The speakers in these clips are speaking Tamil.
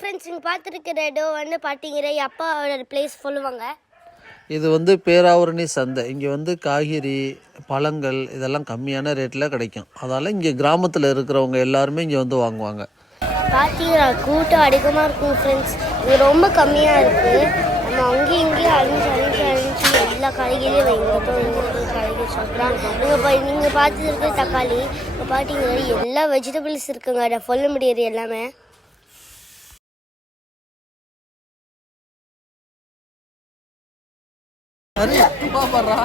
ஃப்ரெண்ட்ஸ் இங்கே பார்த்துருக்கிற இடம் வந்து பார்த்தீங்கன்னா அப்பாவோட பிளேஸ் சொல்லுவாங்க. இது வந்து பேராவூரணி சந்தை. இங்கே வந்து காய்கறி பழங்கள் இதெல்லாம் கம்மியான ரேட்டில் கிடைக்கும். அதால் இங்கே கிராமத்தில் இருக்கிறவங்க எல்லாருமே இங்கே வந்து வாங்குவாங்க. பார்த்தீங்கன்னா கூட்டம் அதிகமாக இருக்கும் ஃப்ரெண்ட்ஸ். இது ரொம்ப கம்மியாக இருக்குது. நம்ம அங்கேயும் இங்கேயும் அழிஞ்சு எல்லா காய்கறியும் இங்கே காய்கறி சாப்பிட்லாம். நீங்கள் பார்த்துட்டு இருக்கிற தக்காளி இப்போ பார்த்தீங்கன்னா எல்லா வெஜிடபிள்ஸ் இருக்குங்க. அதை சொல்ல முடியாது எல்லாமே. இங்கே பாடுறா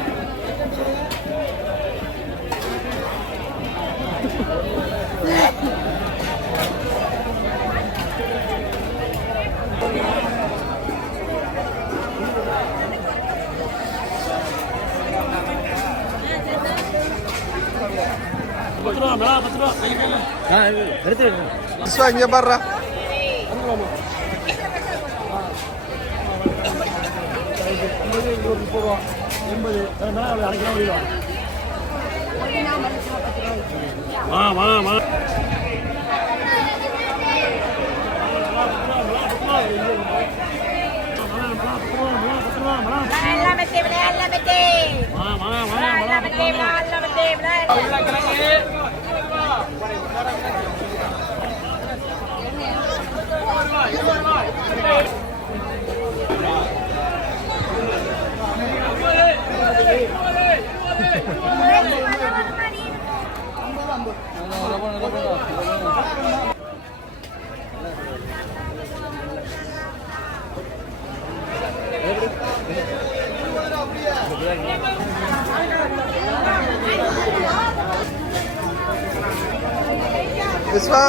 விஸ்வா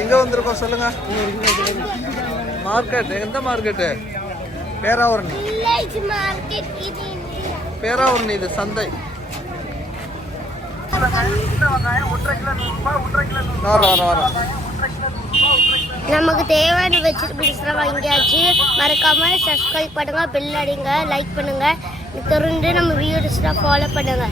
எங்க வந்திருக்கோம் சொல்லுங்க. மார்க்கெட். எந்த மார்க்கெட்டு? பேராவூரணி. பேராவூரணி இது சந்தை. நமக்கு தேவையான வெஜிடபிள்ஸ்லாம் வாங்கியாச்சு. மறக்காம சப்ஸ்கிரைப் பண்ணுங்க, பெல் அடிங்க, லைக் பண்ணுங்க. தொடர்ந்து நம்ம வீடியோஸ்லாம் ஃபாலோ பண்ணுங்க.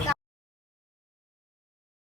நன்றி.